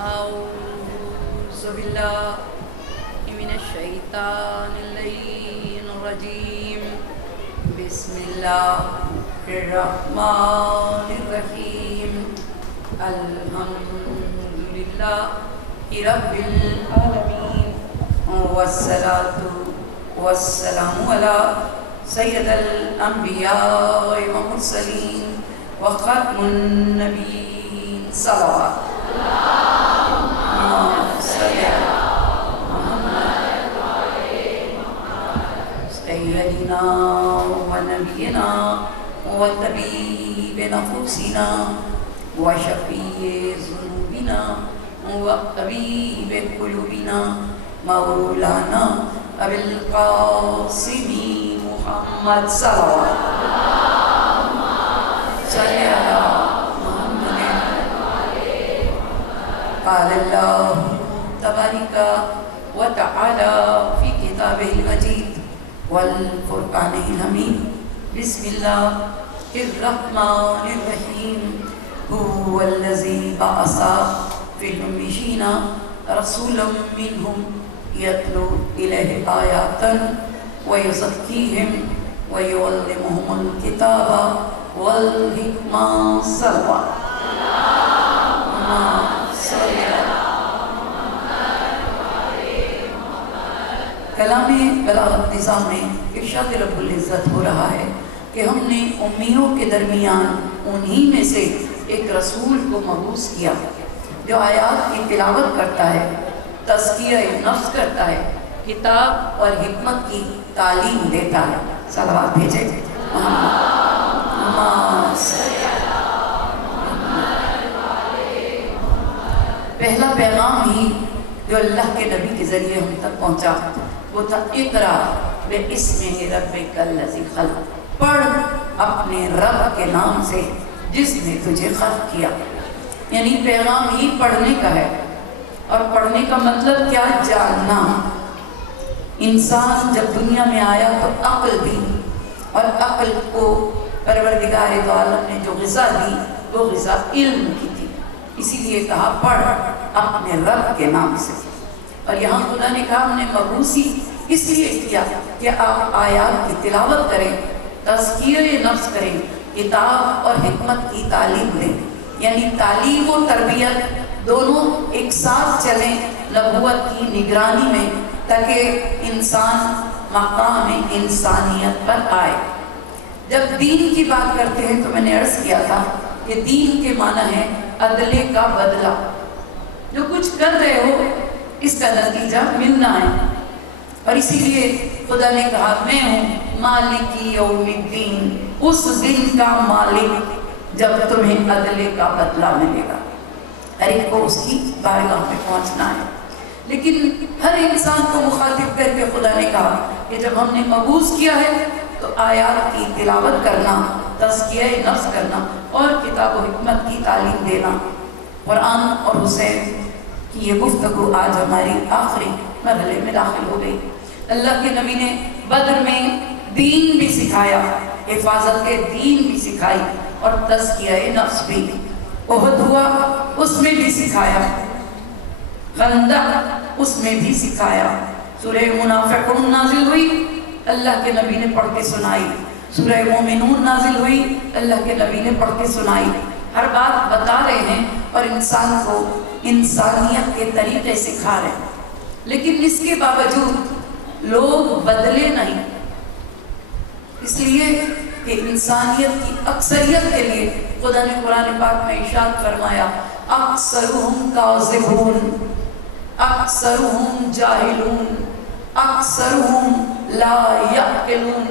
أعوذ بالله من الشيطان اللعين الرجيم. بسم الله الرحمن الرحيم. الحمد لله رب العالمين، والصلاة والسلام على سید الانبیاء والمرسلین وختم النبیین صلوات سیدنا و نبینا و طبیب نفوسنا و شفیع ذنوبنا و طبیب قلوبنا مولانا ابی القاسم محمد صلوات صلی علی محمد. قال اللہ تبارک و تعالی فی کتابہ المجید والفرقان الحمید. بسم اللہ الرحمن الرحیم. هو الذی بعث فی الأمیین رسولا منهم یتلو الیہ آیاتا وَيُزَكِّيهِمْ وَيُعَلِّمُهُمُ الْكِتَابَ وَالْحِكْمَةَ صلوات. کلام بلاغت نظام میں ارشاد رب العزت ہو رہا ہے کہ ہم نے امیوں کے درمیان انہی میں سے ایک رسول کو مبعوث کیا جو آیات کی تلاوت کرتا ہے، تزکیہ نفس کرتا ہے، کتاب اور حکمت کی تعلیم دیتا ہے. صلوات بھیجے. پہلا پیغام ہی جو اللہ کے نبی کے ذریعے ہم تک پہنچا وہ تھا اقرا باسم ربک الذی خلق. پڑھ اپنے رب کے نام سے جس نے تجھے خلق کیا. یعنی پیغام ہی پڑھنے کا ہے. اور پڑھنے کا مطلب کیا؟ جاننا. انسان جب دنیا میں آیا تو عقل دی، اور عقل کو پروردگار دو عالم نے جو غذا دی وہ غذا علم کی تھی. اسی لیے کہا پڑھ اپنے رب کے نام سے. اور یہاں خدا نے کہا ہم نے مبعوثی اس لیے کیا کہ آپ آیات کی تلاوت کریں، تزکیہ نفس کریں، کتاب اور حکمت کی تعلیم دیں. یعنی تعلیم و تربیت دونوں ایک ساتھ چلیں نبوت کی نگرانی میں، تاکہ انسان مقام انسانیت پر آئے. جب دین کی بات کرتے ہیں تو میں نے عرض کیا تھا کہ دین کے معنی ہے عدلے کا بدلہ. جو کچھ کر رہے ہو اس کا نتیجہ ملنا ہے. اور اسی لیے خدا نے کہا میں ہوں مالک یوم الدین، اس دن کا مالک جب تمہیں عدلے کا بدلہ ملے گا. ہر ایک کو اس کی بارگاہ میں پہنچنا ہے. لیکن ہر انسان کو مخاطب کر کے خدا نے کہا کہ جب ہم نے مبعوث کیا ہے تو آیات کی تلاوت کرنا، تزکیہ نفس کرنا اور کتاب و حکمت کی تعلیم دینا. قرآن اور حسین کی یہ گفتگو آج ہماری آخری مرحلے میں داخل ہو گئی. اللہ کے نبی نے بدر میں دین بھی سکھایا، حفاظت دین بھی سکھائی اور تزکیہ نفس بھی. احد ہوا اس میں بھی سکھایا، خندق اس میں بھی سکھایا. سورہ منافقون نازل ہوئی، اللہ کے نبی نے پڑھ کے سنائی. سورہ مومنون نازل ہوئی، اللہ کے نبی نے پڑھ کے سنائی. ہر بات بتا رہے ہیں اور انسان کو انسانیت کے طریقے سکھا رہے ہیں. لیکن اس کے باوجود لوگ بدلے نہیں، اس لیے کہ انسانیت کی اکثریت کے لیے خدا نے قرآن پاک میں ارشاد فرمایا اکثرہم کاذبون، اکثرہم جاہلون، اکثرہم لا یعقلون.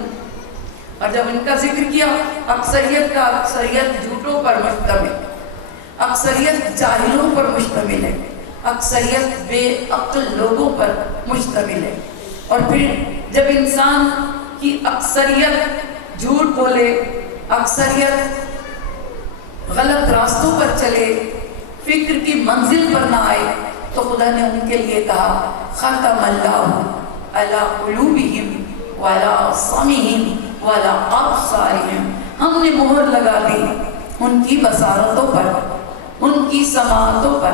اور جب ان کا ذکر کیا اکثریت کا، اکثریت جھوٹوں پر مشتمل، اکثریت جاہلوں پر مشتمل ہے، اکثریت بے عقل لوگوں پر مشتمل ہے. اور پھر جب انسان کی اکثریت جھوٹ بولے، اکثریت غلط راستوں پر چلے، فکر کی منزل پر نہ آئے، تو خدا نے ان کے لیے کہا ختم اللہ علی قلوبہم وعلی سمعہم وعلی ابصارہم. ہم نے مہر لگا دی ان کی بصارتوں پر، ان کی سماعتوں پر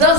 10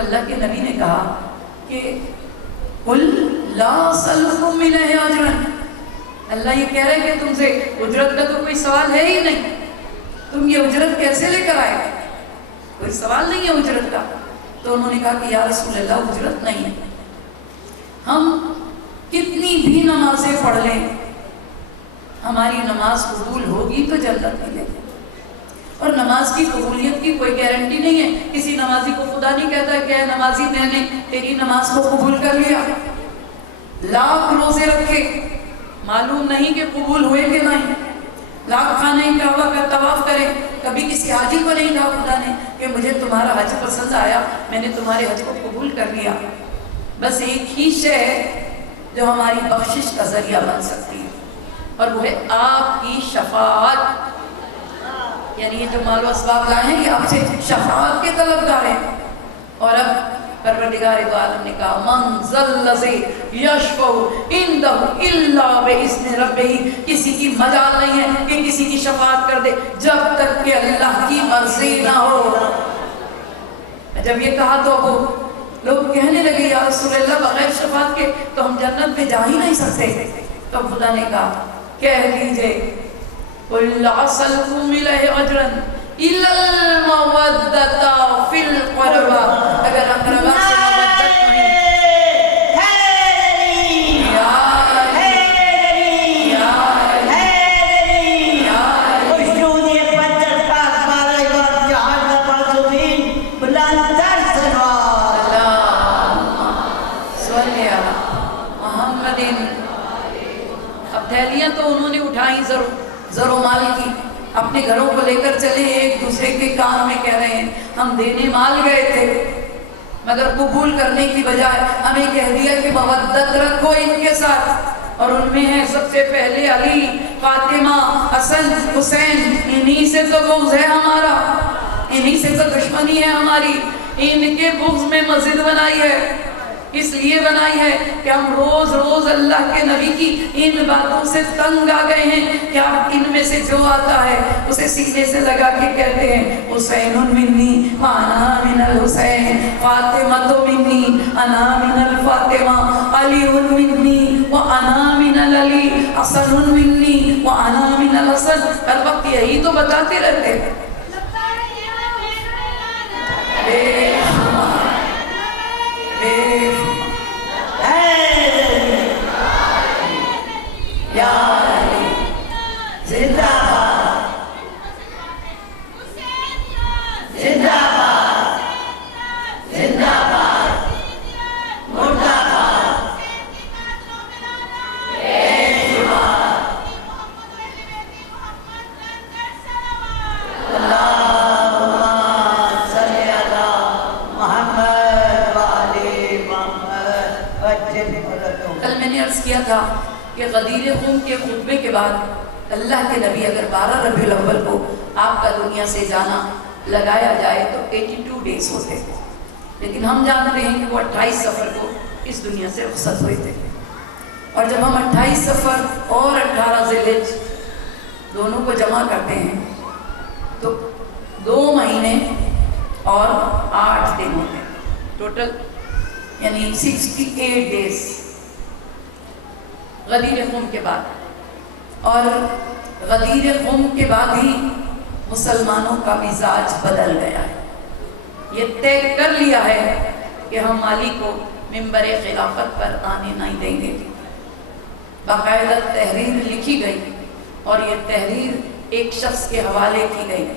اللہ کے نبی نے کہا کہ قل لا اسألکم علیہ اجرا، اللہ یہ کہہ رہے کہ تم سے اجرت کا تو کوئی سوال ہے ہی نہیں، تم یہ اجرت کیسے لے کر آئے؟ کوئی سوال نہیں ہے اجرت کا۔ تو انہوں نے کہا کہ یا رسول اللہ اجرت نہیں ہے، ہم کتنی بھی نمازیں پڑھ لیں ہماری نماز قبول ہوگی تو جنت ملے گی، اور نماز کی قبولیت کی کوئی گارنٹی نہیں ہے۔ کسی نمازی کو خدا نہیں کہتا کہ اے نمازی میں نے تیری نماز کو قبول کر لیا، لاکھ روزے رکھے معلوم نہیں کہ قبول ہوئے کہ نہیں، لاکھ خانہ کعبہ کا طواف کرے، کبھی کسی حاجی کو نہیں کہا خدا نے کہ مجھے تمہارا حج پسند آیا، میں نے تمہارے حج کو قبول کر لیا۔ بس ایک ہی شے ہے جو ہماری بخشش کا ذریعہ بن سکتی ہے، اور وہ ہے آپ کی شفاعت۔ یعنی یہ جو مال و اسباب لائے ہیں یہ آپ سے شفاعت کے طلبگار ہیں۔ اور اب پروردگار دو عالم نے کہا من ذل الذی یشفع عندہ الا باذن ربہ، کسی کی مجال نہیں ہے کہ کسی کی شفاعت کر دے جب تک کہ اللہ کی مرضی نہ ہو۔ جب یہ کہا تو وہ لوگ کہنے لگے یا رسول اللہ بغیر شفاعت کے تو ہم جنت میں جا ہی نہیں سکتے۔ تو خدا نے کہا کہہ دیجئے قل اسألکم علیہ اجرا الا المودۃ فی القربى، اگر اقربا سے مودت نہیں تو انہوں نے اٹھائی زر و مال کی، اپنے گھروں کو لے کر چلے، ایک دوسرے کے کام میں کہہ رہے ہیں ہم دینے مال گئے تھے، مگر قبول کرنے کی بجائے ہمیں کہہ دیا کہ مودت رکھو ان کے ساتھ، اور ان میں ہے سب سے پہلے علی، فاطمہ، حسن، حسین، انہی سے تو بغض ہے ہمارا، انہی سے تو دشمنی ہے ہماری، ان کے بغض میں مسجد بنائی ہے، اس لیے بنائی ہے کہ ہم روز روز اللہ کے نبی کی ان باتوں سے تنگ آ گئے ہیں کہ آپ ان میں سے جو آتا ہے اسے سینے سے لگا کے کہتے ہیں حسین منی وانا من الحسین، فاطمہ منی انا من الفاطمہ، علی منی وانا من العلی، حسن منی وانا من الحسن۔ ہر وقت یہی تو بتاتے رہتے ہیں۔ کل میں نے عرض کیا تھا کہ غدیر خم کے خطبے کے بعد اللہ کے نبی اگر 12 ربیع الاول کو آپ کا دنیا سے جانا لگایا جائے تو 82 ڈیز ہوتے ہیں، لیکن ہم جانتے ہیں کہ وہ 28 صفر کو اس دنیا سے رخصت ہوئے تھے، اور جب ہم 28 صفر اور 18 ذی الحجہ دونوں کو جمع کرتے ہیں تو 2 مہینے اور 8 دن ہوتے ہیں، ٹوٹل یعنی 68 ڈیز غدیر خم کے بعد۔ اور غدیر خم کے بعد ہی مسلمانوں کا مزاج بدل گیا ہے، یہ طے کر لیا ہے کہ ہم علی کو منبر خلافت پر آنے نہیں دیں گے۔ باقاعدہ تحریر لکھی گئی اور یہ تحریر ایک شخص کے حوالے کی گئی،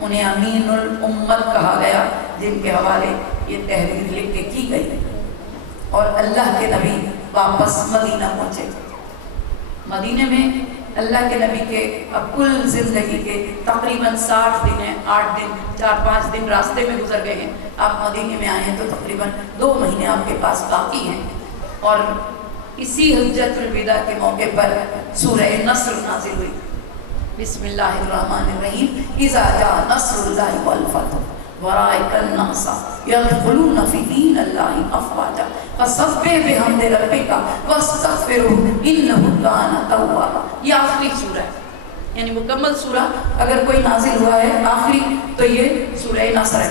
انہیں امین الامت کہا گیا، جن کے حوالے یہ تحریر لکھ کے کی گئی، اور اللہ کے نبی واپس مدینہ پہنچے۔ مدینہ میں اللہ کے نبی کے اب کل زندگی کے تقریباً 60 دن ہیں، 8 دن 4-5 دن راستے میں گزر گئے ہیں، آپ مدینہ میں آئے ہیں تو تقریباً 2 مہینے آپ کے پاس باقی ہیں، اور اسی حجۃ الوداع کے موقع پر سورہ نصر نازل ہوئی۔ بسم اللہ الرحمن الرحیم، اذا جاء نصر اللہ والفتح ورأيت الناس يدخلون في دين الله أفواجا فسبح بحمد ربك واستغفره إنه كان توابا۔ یہ آخری سورہ ہے، یعنی مکمل سورہ اگر کوئی نازل ہوا ہے آخری تو یہ سورہ نصر ہے۔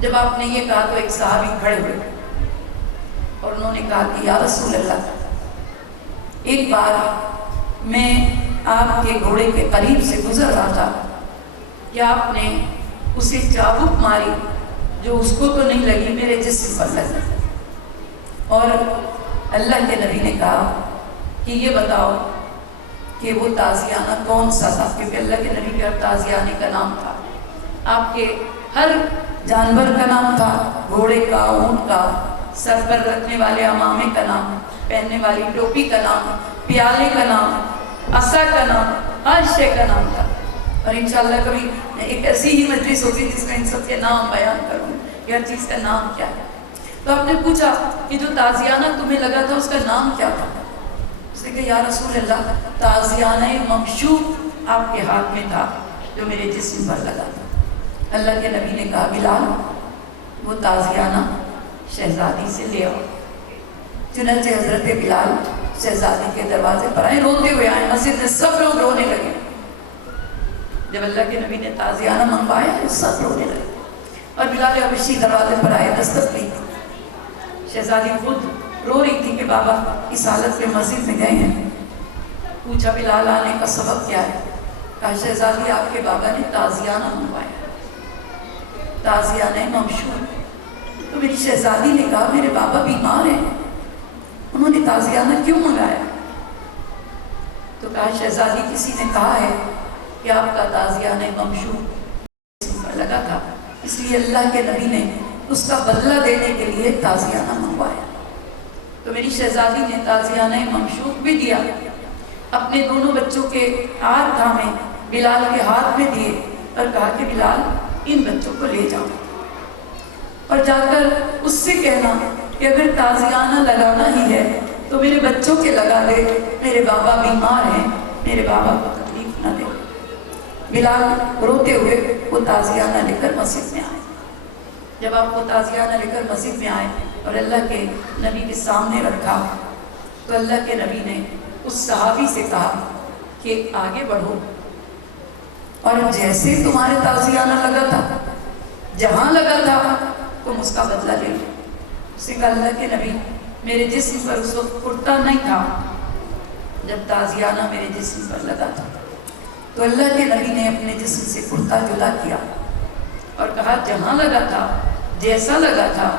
جب آپ نے یہ کہا تو ایک صحابی کھڑے ہوئے اور انہوں نے کہا کہ یا رسول اللہ، ایک بار میں آپ کے گھوڑے کے قریب سے گزر رہا تھا کہ آپ نے اسے چابک ماری جو اس کو تو نہیں لگی، میرے جسم پر لگی. اور اللہ کے نبی نے کہا کہ یہ بتاؤ کہ وہ تازیانہ کون سا تھا، کیونکہ اللہ کے نبی کا تازیانے کا نام تھا. آپ کے ہر جانور کا نام تھا، گھوڑے کا، اونٹ کا، سر پر رکھنے والے امامے کا نام، پہننے والی ٹوپی کا نام، پیالے کا نام، عصا کا نام، ہر شے کا نام تھا. اور انشاءاللہ کبھی ایک ایسی ہی مجلس ہوگی جس میں ان سب کے نام بیان کروں کہ ہر چیز کا نام کیا ہے. تو آپ نے پوچھا کہ جو تازیانہ تمہیں لگا تھا اس کا نام کیا تھا؟ اس نے کہا یا رسول اللہ، تازیانہ ممشوق آپ کے ہاتھ میں تھا جو میرے جسم پر لگا تھا. اللہ کے نبی نے کہا بلال، وہ تازیانہ شہزادی سے لے آؤ. چنانچہ حضرت بلال شہزادی کے دروازے پر آئے، روتے ہوئے آئے. مسجد میں سب لوگ رونے لگے. جب اللہ کے نبی نے تازیانہ منگوایا سب رونے لگے. اور بلال حبشی دروازے پر آئے، دستک دی. شہزادی خود رو رہی تھی کہ بابا اس حالت میں مسجد میں گئے ہیں. پوچھا بلال آنے کا سبب کیا ہے؟ کہا شہزادی آپ کے بابا نے تازیانہ منگوایا، تازیانہ ممشوق. تو میری شہزادی نے کہا میرے بابا بیمار ہیں، انہوں نے تازیانہ کیوں منگایا؟ تو کہا شہزادی کسی نے کہا ہے کہ آپ کا تازیانہ ممشوق جسم پر لگا تھا، اس لیے اللہ کے نبی نے اس کا بدلہ دینے کے لیے تازیانہ منگوایا. تو میری شہزادی نے تازیانہ ممشوق بھی دیا، اپنے دونوں بچوں کے ہاتھ تھامے بلال کے ہاتھ میں دیے اور کہا کہ بلال ان بچوں کو لے جاؤ اور جا کر اس سے کہنا کہ اگر تازیانہ لگانا ہی ہے تو میرے بچوں کے لگا دے، میرے بابا بیمار ہیں، میرے بابا کو تکلیف نہ دے. بلال روتے ہوئے وہ تازیانہ لے کر مسجد میں آئے. جب آپ وہ تازیانہ لے کر مسجد میں آئے اور اللہ کے نبی کے سامنے رکھا تو اللہ کے نبی نے اس صحابی سے کہا کہ آگے بڑھو اور جیسے تمہارے تازیانہ لگا تھا، جہاں لگا تھا تم اس کا بدلہ لے لو. اس نے کہا اللہ کے نبی میرے جسم پر اس وقت کرتا نہیں تھا جب تازیانہ میرے جسم پر لگا تھا. تو اللہ کے نبی نے اپنے جسم سے کرتا جدا کیا اور کہا جہاں لگا تھا، جیسا لگا تھا،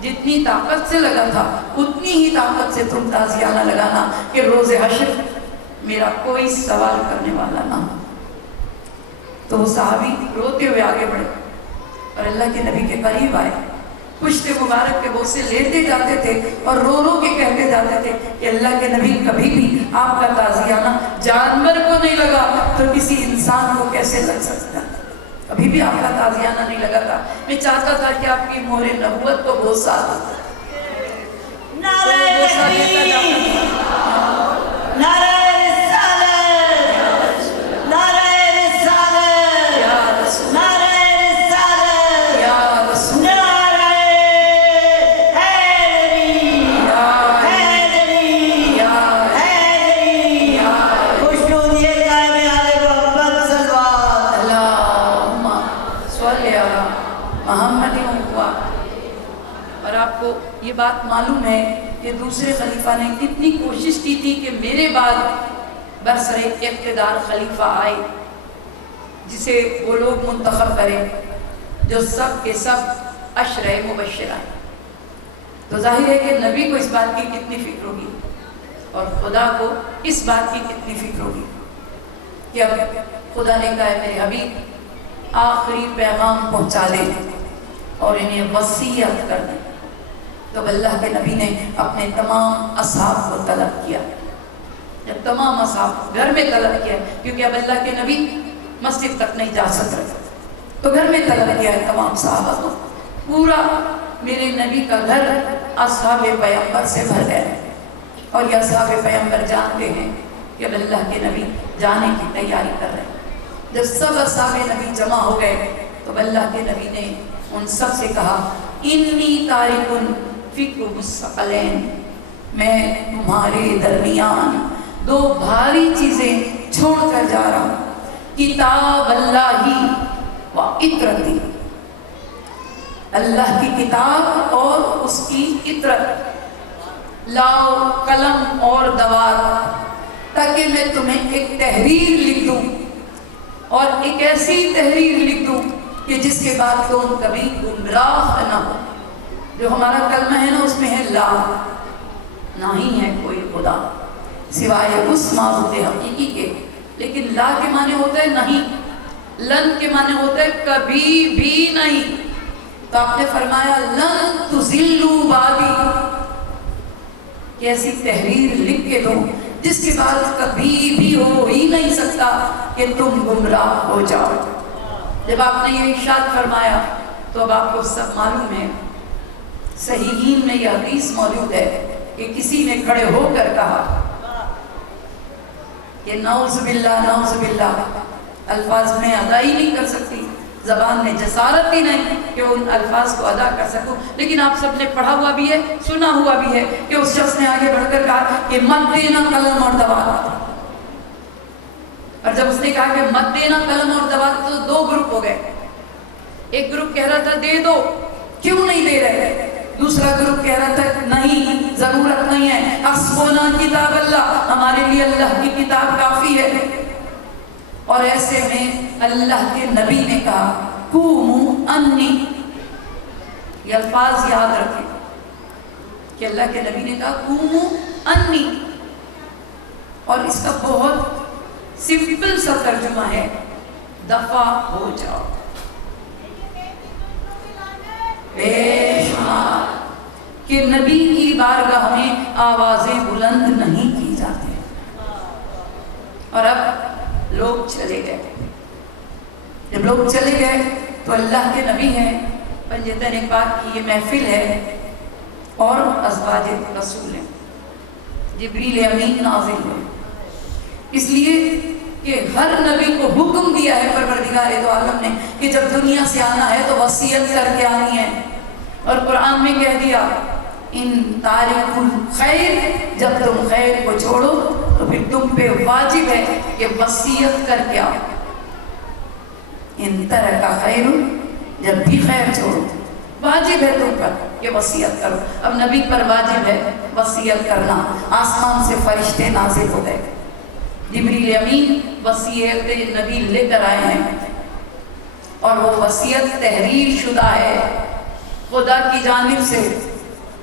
جتنی طاقت سے لگا تھا اتنی ہی طاقت سے تم تازیانہ لگانا کہ روز حشر میرا کوئی سوال کرنے والا نہ ہو. تو وہ صحابی روتے ہوئے آگے بڑھے اور اللہ کے نبی کے قریب آئے، پشت مبارک کے بوسے لیتے جاتے تھے اور رو رو کے کہتے جاتے تھے کہ اللہ کے نبی کبھی بھی آپ کا تازیانہ جانور کو نہیں لگا تو کسی انسان کو کیسے لگ سکتا؟ کبھی بھی آپ کا تازیانہ نہیں لگا تھا. میں چاہتا تھا کہ آپ کی مہر نبوت کو بوسا دو. یہ بات معلوم ہے کہ دوسرے خلیفہ نے کتنی کوشش کی تھی کہ میرے بعد برسر اقتدار خلیفہ آئے جسے وہ لوگ منتخب کریں جو سب کے سب عشرہ مبشرہ ہیں. تو ظاہر ہے کہ نبی کو اس بات کی کتنی فکر ہوگی اور خدا کو اس بات کی کتنی فکر ہوگی کہ اب خدا نے کہا ہے میرے حبیب آخری پیغام پہنچا دیں اور انہیں وصیت کر دیں. تو اللہ کے نبی نے اپنے تمام اصحاب کو طلب کیا. جب تمام اصحاب گھر میں طلب کیا کیونکہ اب اللہ کے نبی مسجد تک نہیں جا سک رہے تو گھر میں طلب کیا ہے تمام صحابہ کو. پورا میرے نبی کا گھر اصحاب پیغمبر سے بھر گئے اور یہ اصحاب پیغمبر جانتے ہیں کہ اب اللہ کے نبی جانے کی تیاری کر رہے ہیں. جب سب اصحاب نبی جمع ہو گئے تو اللہ کے نبی نے ان سب سے کہا انی تارکن فکر الثقلین، میں تمہارے درمیان دو بھاری چیزیں چھوڑ کر جا رہا ہوں، کتاب اللہ و اطرتی، اللہ کی کتاب اور اس کی اطرت، لاؤ قلم اور دوات تاکہ میں تمہیں ایک تحریر لکھ دوں، اور ایک ایسی تحریر لکھ دوں کہ جس کے بعد تم کبھی گمراہ نہ ہو۔ جو ہمارا کلمہ ہے نا اس میں ہے لا، نہیں ہے کوئی خدا سوائے اس معبود حقیقی کے، لیکن لا کے معنی ہوتا ہے نہیں، لن کے معنی ہوتا ہے کبھی بھی نہیں۔ تو آپ نے فرمایا لن تضلوا بعدی، کہ ایسی تحریر لکھ کے دو جس کے بعد کبھی بھی ہو ہی نہیں سکتا کہ تم گمراہ ہو جاؤ۔ جب آپ نے یہ ارشاد فرمایا تو اب آپ کو سب معلوم ہے، صحیحین میں یہ حدیث موجود ہے کہ کسی نے کھڑے ہو کر کہا کہ نعوذ باللہ نعوذ باللہ، الفاظ میں ادا ہی نہیں کر سکتی، زبان میں جسارت ہی نہیں کہ ان الفاظ کو ادا کر سکوں، لیکن آپ سب نے پڑھا ہوا بھی ہے، سنا ہوا بھی ہے کہ اس شخص نے آگے بڑھ کر کہا کہ مت دینا قلم اور دوات، اور جب اس نے کہا کہ مت دینا قلم اور دوات تو دو گروپ ہو گئے، ایک گروپ کہہ رہا تھا دے دو، کیوں نہیں دے رہے، دوسرا گروپ کہہ رہا تھا نہیں ضرورت نہیں ہے، حسبنا کتاب اللہ، ہمارے لیے اللہ کی کتاب کافی ہے۔ اور ایسے میں اللہ کے نبی نے کہا قوموا انی، یہ الفاظ یاد رکھیں کہ اللہ کے نبی نے کہا قوموا انی، اور اس کا بہت سمپل سا ترجمہ ہے دفع ہو جاؤ۔ بے شمار کہ نبی کی بارگاہ میں آوازیں بلند نہیں کی جاتی، اور اب لوگ چلے گئے۔ جب لوگ چلے گئے تو اللہ کے نبی ہیں، پنجتن پاک کی یہ محفل ہے اور ازواج رسول ہیں، جبریل امین نازل ہوئے، اس لیے کہ ہر نبی کو حکم دیا ہے پروردگار دو عالم نے کہ جب دنیا سے آنا ہے تو وصیت کر کے آنی ہے، اور قرآن میں کہہ دیا ان تارک الخیر، جب تم خیر کو چھوڑو تو پھر تم پہ واجب ہے کہ وصیت کر کے آؤ، ان ترک خیر، جب بھی خیر چھوڑو واجب ہے تم پر کہ وصیت کرو۔ اب نبی پر واجب ہے وصیت کرنا، آسمان سے فرشتے نازل ہو گئے، جبریل امین وصیت نبی لے کر آئے ہیں، اور وہ وصیت تحریر شدہ ہے خدا کی جانب سے۔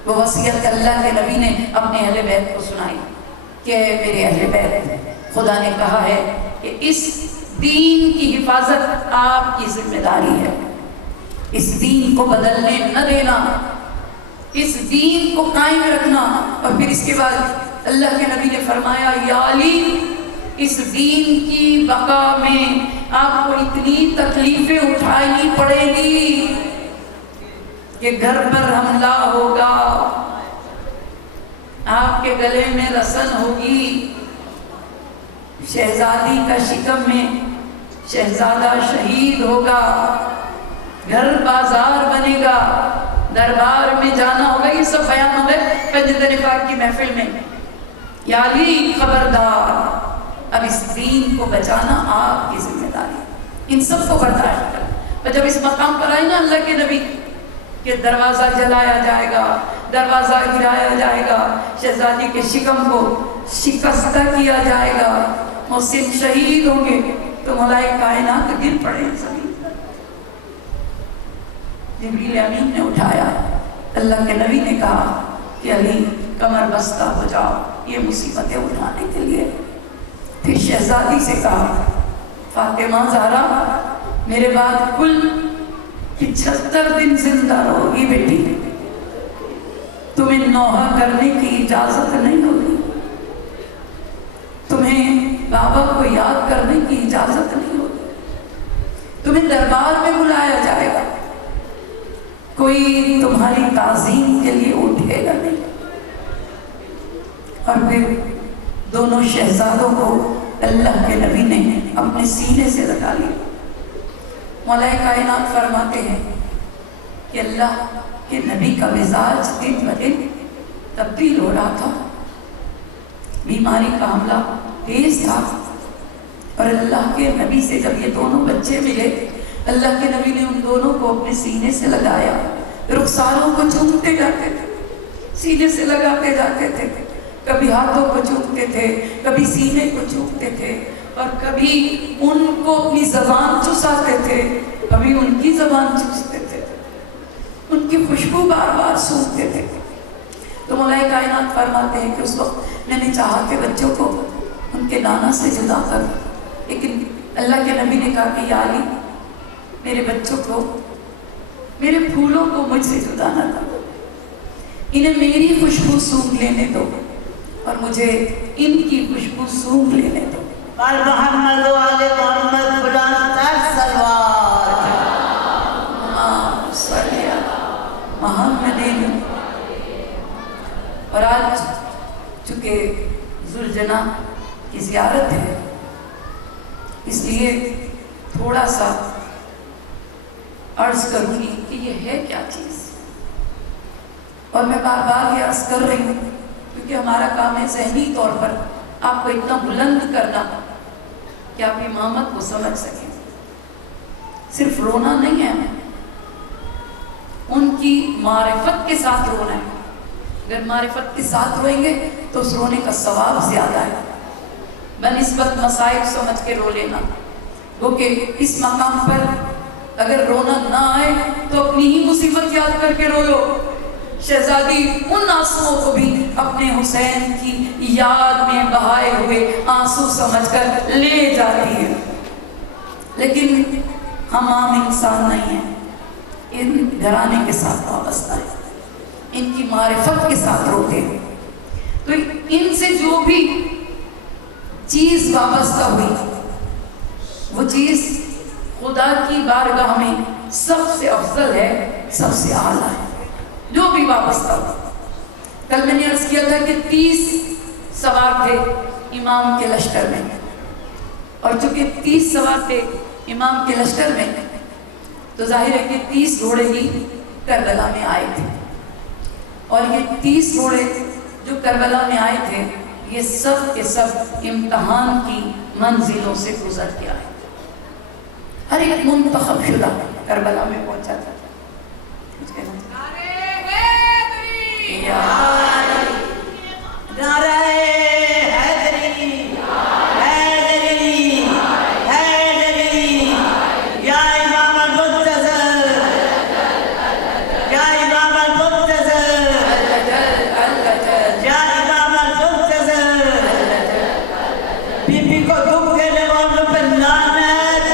وہ وصیت اللہ کے نبی نے اپنے اہل بیت کو سنائی کہ میرے اہل بیت، خدا نے کہا ہے کہ اس دین کی حفاظت آپ کی ذمہ داری ہے، اس دین کو بدلنے نہ دینا، اس دین کو قائم رکھنا۔ اور پھر اس کے بعد اللہ کے نبی نے فرمایا یا علی، اس دین کی بقا میں آپ کو اتنی تکلیفیں اٹھانی پڑے گی کہ گھر پر حملہ ہوگا، آپ کے گلے میں رسن ہوگی، شہزادی کا شکم میں شہزادہ شہید ہوگا، گھر بازار بنے گا، دربار میں جانا ہوگا، یہ سب بیان ہو گئے پنجتن پاک کی محفل میں۔ یا علی خبردار، اب اس دین کو بچانا آپ کی ذمہ داری ہے، ان سب کو برداشت کرنا۔ اور جب اس مقام پر آئے نا اللہ کے نبی کہ دروازہ جلایا جائے گا، دروازہ گرایا جائے گا، شہزادی کے شکم کو شکستہ کیا جائے گا، محسن شہید ہوں گے، تو ملائکہ کائنات گر پڑے زمین پر۔ جبریل امین نے اٹھایا، اللہ کے نبی نے کہا کہ علی کمر بستہ ہو جاؤ یہ مصیبتیں اٹھانے کے لیے۔ پھر شہزادی سے کہا فاطمہ زہرا میرے بعد کل 75 دن زندہ رہو گی بیٹی، تمہیں نوحہ کرنے کی اجازت نہیں ہوگی، تمہیں بابا کو یاد کرنے کی اجازت نہیں ہوگی، تمہیں دربار میں بلایا جائے گا، کوئی تمہاری تعظیم کے لیے اٹھے گا نہیں۔ اور پھر دونوں شہزادوں کو اللہ کے نبی نے اپنے سینے سے لگا لیا۔ مولا کائنات فرماتے ہیں کہ اللہ کے نبی کا مزاج دن بدن تبدیل ہو رہا تھا، بیماری کا حملہ تیز تھا، اور اللہ کے نبی سے جب یہ دونوں بچے ملے، اللہ کے نبی نے ان دونوں کو اپنے سینے سے لگایا رخساروں کو چومتے جاتے تھے، سینے سے لگاتے جاتے تھے، کبھی ہاتھوں کو چومتے تھے، کبھی سینے کو چومتے تھے، اور کبھی ان کو اپنی زبان چساتے تھے، کبھی ان کی زبان چوستے تھے، ان کی خوشبو بار بار سونگتے تھے۔ تو مولا کائنات فرماتے ہیں کہ اس وقت میں نے چاہا کہ بچوں کو ان کے نانا سے جدا کر، لیکن اللہ کے نبی نے کہا کہ یا علی میرے بچوں کو، میرے پھولوں کو مجھ سے جدا نہ کرو، انہیں میری خوشبو سونگ لینے دو اور مجھے ان کی خوشبو سونگ لینے دو۔ پر محمد و آل محمد بلند تر سلوات۔ صلی محمد۔ اور آج چونکہ ذوالجناح کی زیارت ہے، اس لیے تھوڑا سا عرض کروں گی کہ یہ ہے کیا چیز، اور میں بار بار یہ عرض کر رہی ہوں کیونکہ ہمارا کام ہے ذہنی طور پر آپ کو اتنا بلند کرنا کہ آپ امامت کو سمجھ سکیں۔ صرف رونا نہیں ہے، ان کی معرفت کے ساتھ رونا ہے۔ اگر معرفت کے ساتھ روئیں گے تو اس رونے کا ثواب زیادہ ہے، بنسبت مسائل سمجھ کے رو لینا۔ وہ کہ اس مقام پر اگر رونا نہ آئے تو اپنی ہی مصیبت یاد کر کے رو لو۔ شہزادی ان آنسوؤں کو بھی اپنے حسین کی یاد میں بہائے ہوئے آنسو سمجھ کر لے جاتی ہے، لیکن ہم عام انسان نہیں ہیں، ان گھرانے کے ساتھ وابستہ ہے، ان کی معرفت کے ساتھ روتے ہیں۔ تو ان سے جو بھی چیز وابستہ ہوئی وہ چیز خدا کی بارگاہ میں سب سے افضل ہے، سب سے اعلیٰ ہے، جو بھی وابستہ ہو۔ کل میں نے عرض کیا تھا کہ 30 سوار تھے امام کے لشکر میں، اور چونکہ 30 سوار تھے امام کے لشکر میں تو ظاہر ہے کہ 30 گھوڑے ہی کربلا میں آئے تھے، اور یہ 30 گھوڑے جو کربلا میں آئے تھے یہ سب کے سب امتحان کی منزلوں سے گزر کے آئے، ہر ایک منتخب شدہ کربلا میں پہنچا تھا۔ نعرہ حیدری، حیدری، حیدری، یا امام المنتظر، یا امام المنتظر، یا امام المنتظر۔ بی بی کو دکھ دینے والوں پر لعنت،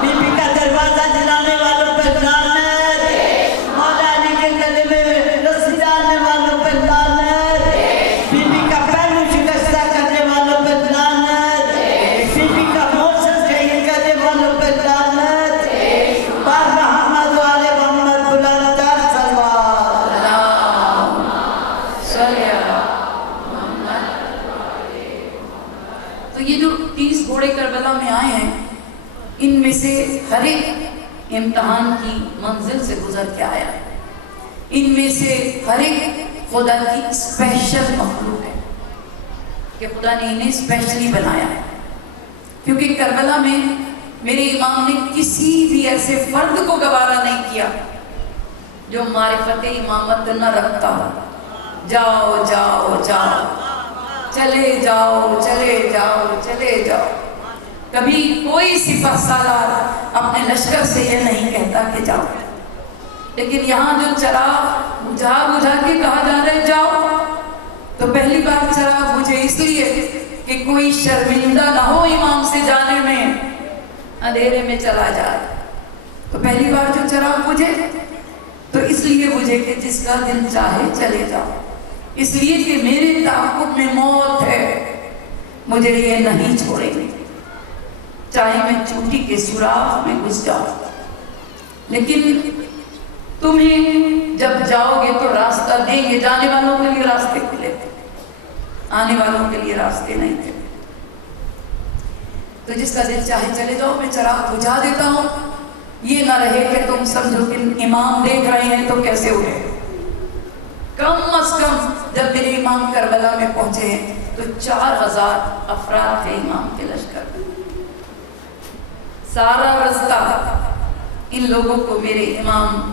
بی بی کا دروازہ جلانے والوں پر لعنت، مولا علی کے گلے میں رسی ڈالنے والوں پر لعنت، بی بی کا پہلو شکستہ کرنے والوں پر لعنت، بی بی کا موسم شہید کرنے والوں پر لعنت۔ پر محمد و آل محمد بلند تر سلوات۔ تو یہ جو 30 گھوڑے کربلا میں آئے ہیں، ان میں سے ہر ایک امتحان کی منزل سے گزر کے آیا ہے، ان میں سے ہر ایک خدا کی اسپیشل مخلوق ہے کہ خدا نے انہیں اسپیشلی بنایا ہے، کیونکہ کربلا میں میرے امام نے کسی بھی ایسے فرد کو گوارا نہیں کیا جو معرفت امامت نہ رکھتا ہو۔ جاؤ جاؤ جاؤ، چلے جاؤ چلے جاؤ چلے جاؤ۔ کبھی کوئی سپہ سالار اپنے لشکر سے یہ نہیں کہتا کہ جاؤ، لیکن یہاں جو چراغ بجھا بجھا کے کہا جا رہا ہے جاؤ، تو پہلی بار چراغ بجھے اس لیے کہ کوئی شرمندہ نہ ہو امام سے جانے میں، اندھیرے میں چلا جائے۔ تو پہلی بار جو چراغ بجھے تو اس لیے بجھے کہ جس کا دل چاہے چلے جاؤ، اس لیے کہ میرے تعاقب میں موت ہے، مجھے یہ نہیں چھوڑیں گے، چاہے میں چوٹی کے سوراخ میں گھس جاؤں، لیکن تمہیں جب جاؤ گے تو راستہ دیں گے۔ جانے والوں کے لیے راستے کھلے تھے، آنے والوں کے لیے راستے نہیں تھے۔ تو جس کا دل چاہے چلے جاؤ، میں چراغ بجھا دیتا ہوں، یہ نہ رہے کہ تم سمجھو کہ امام دیکھ رہے ہیں تو کیسے اٹھے۔ کم از کم جب میرے امام کربلا میں پہنچے ہیں تو 4000 افراد تھے امام کے لشکر میں۔ سارا رستہ ان لوگوں کو میرے امام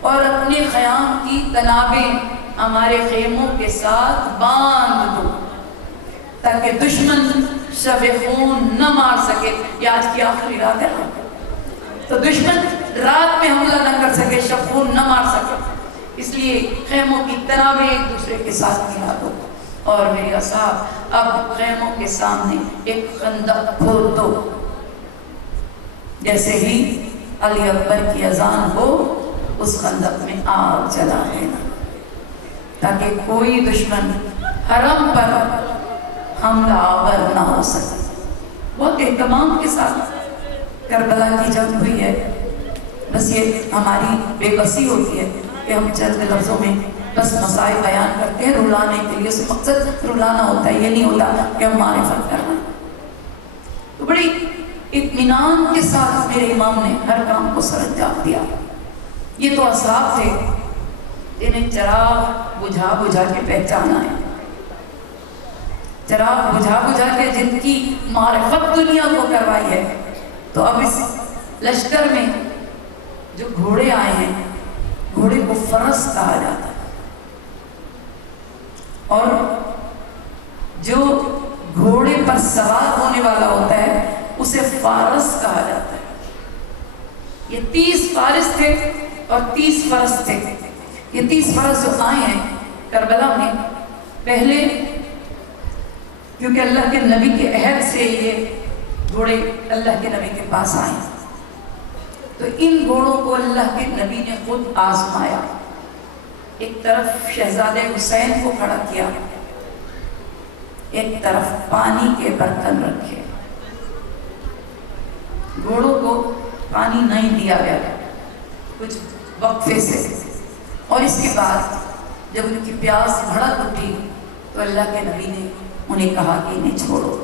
اور اپنے خیام کی تنابیں ہمارے خیموں کے ساتھ باندھ دو تاکہ دشمن شب خون نہ مار سکے. یہ آج کی آخری رات ہے تو دشمن رات میں حملہ نہ کر سکے, شب خون نہ مار سکے. اس لیے خیموں کی تنابیں ایک دوسرے کے ساتھ ملا دو. اور میرے اصحاب اب خیموں کے سامنے ایک خندق کھود دو. جیسے ہی علی اکبر کی اذان ہو اس خندق میں آگ جلا دینا تاکہ کوئی دشمن حرم پر حملہ آور نہ ہو سکے. بہت اہتمام کے ساتھ کربلا کی جنگ ہوئی ہے. بس یہ ہماری بے بسی ہوتی ہے کہ ہم چند لفظوں میں بس مسائل بیان کرتے ہیں رلانے کے لیے. اس مقصد رلانا ہوتا ہے, یہ نہیں ہوتا کہ ہم معرفت کرنا. تو بڑی اطمینان کے ساتھ میرے امام نے ہر کام کو سر انجام دیا. یہ تو اصحاب تھے جنہیں چراغ بجھا بجھا کے پہچانا ہے, چراغ بجھا بجھا کے جن کی معرفت دنیا کو کروائی ہے. تو اب اس لشکر میں جو گھوڑے آئے ہیں, گھوڑے کو فرس کہا جاتا ہے, اور جو گھوڑے پر سوار ہونے والا ہوتا ہے اسے فارس کہا جاتا ہے. یہ 30 فارس تھے اور 30 فرس تھے. یہ 30 فرس جو آئے ہیں کربلا میں, پہلے کیونکہ اللہ کے نبی کے عہد سے یہ گھوڑے اللہ کے نبی کے پاس آئے, تو ان گھوڑوں کو اللہ کے نبی نے خود آزمایا. ایک طرف شہزادے حسین کو کھڑا کیا, ایک طرف پانی کے برتن رکھے. گھوڑوں کو پانی نہیں دیا گیا کچھ وقفے سے, اور اس کے بعد جب ان کی پیاس بھڑک اٹھی تو اللہ کے نبی نے انہیں کہا کہ انہیں چھوڑو.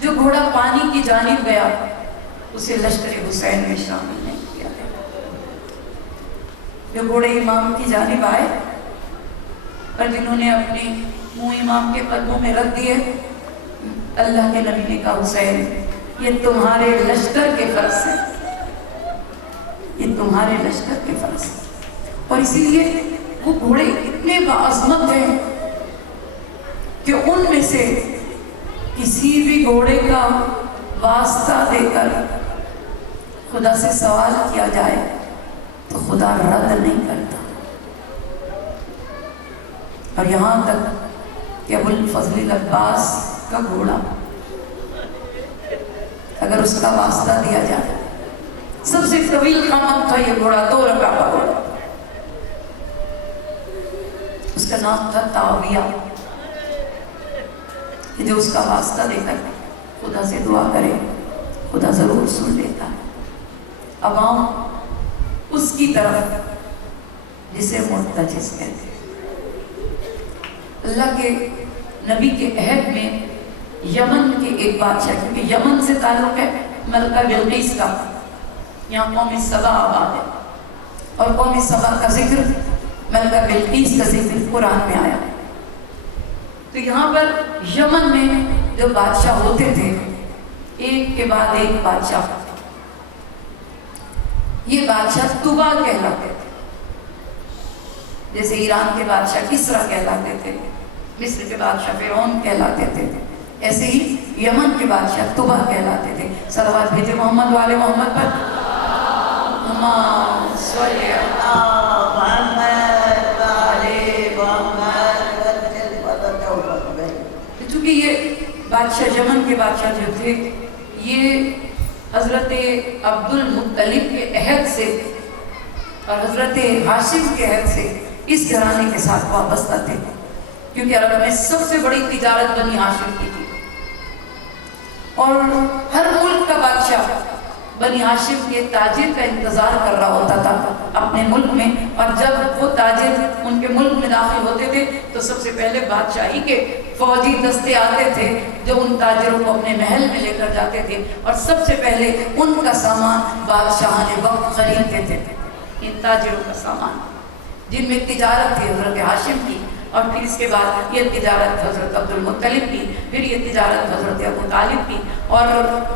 جو گھوڑا پانی کی جانب گیا اسے لشکر حسین میں شامل نہیں کیا گیا. جو گھوڑے امام کی جانب آئے اور جنہوں نے اپنے منہ امام کے قدموں میں رکھ دیے, اللہ کے نبی نے کہا حسین یہ تمہارے لشکر کے فرض ہیں, یہ تمہارے لشکر کے فرض ہیں. اور اسی لیے وہ گھوڑے اتنے باعظمت ہیں کہ ان میں سے کسی بھی گھوڑے کا واسطہ دے کر خدا سے سوال کیا جائے تو خدا رد نہیں کرتا. اور یہاں تک کہ ابو الفضل العباس کا گھوڑا اگر اس کا واسطہ دیا جائے, سب سے طویل قامت تھا یہ گھوڑا, 2 رکعہ کا گھوڑا, اس کا نام تھا تاویہ, کہ جو اس کا واسطہ دے کر خدا سے دعا کرے خدا ضرور سن لیتا ہے. عوام اس کی طرف جسے مرتجز کہتے ہیں. اللہ کے نبی کے عہد میں یمن کے ایک بادشاہ, کیونکہ یمن سے تعلق ہے ملکہ بلقیس کا, یہاں قوم سبا آباد ہے, اور قوم سبا کا ذکر, ملکہ بلقیس کا ذکر قرآن میں آیا. تو یہاں پر یمن میں جو بادشاہ ہوتے تھے ایک کے بعد ایک بادشاہ, یہ بادشاہ طبا کہلاتے تھے. جیسے ایران کے بادشاہ کسرا کہلاتے تھے, مصر کے بادشاہ فرعون کہلاتے تھے, ایسے ہی یمن کے بادشاہ طبا کہلاتے تھے. صلوات بھیجے محمد والے محمد پر. اللہم صلی چونکہ یہ بادشاہ یمن کے بادشاہ جو تھے یہ حضرت عبد المطلب کے عہد سے اور حضرت ہاشم کے عہد سے اس گھرانے کے ساتھ وابستہ تھے, کیونکہ عرب میں سب سے بڑی تجارت بنی ہاشم کی تھی. اور ہر ملک کا بادشاہ بنی ہاشم کے تاجر کا انتظار کر رہا ہوتا تھا اپنے ملک میں, اور جب وہ تاجر ان کے ملک میں داخل ہوتے تھے تو سب سے پہلے بادشاہی کے فوجی دستے آتے تھے جو ان تاجروں کو اپنے محل میں لے کر جاتے تھے, اور سب سے پہلے ان کا سامان بادشاہان وقت خریدتے تھے. ان تاجروں کا سامان جن میں تجارت تھی حضرت ہاشم کی, اور پھر اس کے بعد یہ تجارت حضرت عبدالمطلب کی، پھر یہ تجارت حضرت ابو طالب کی، اور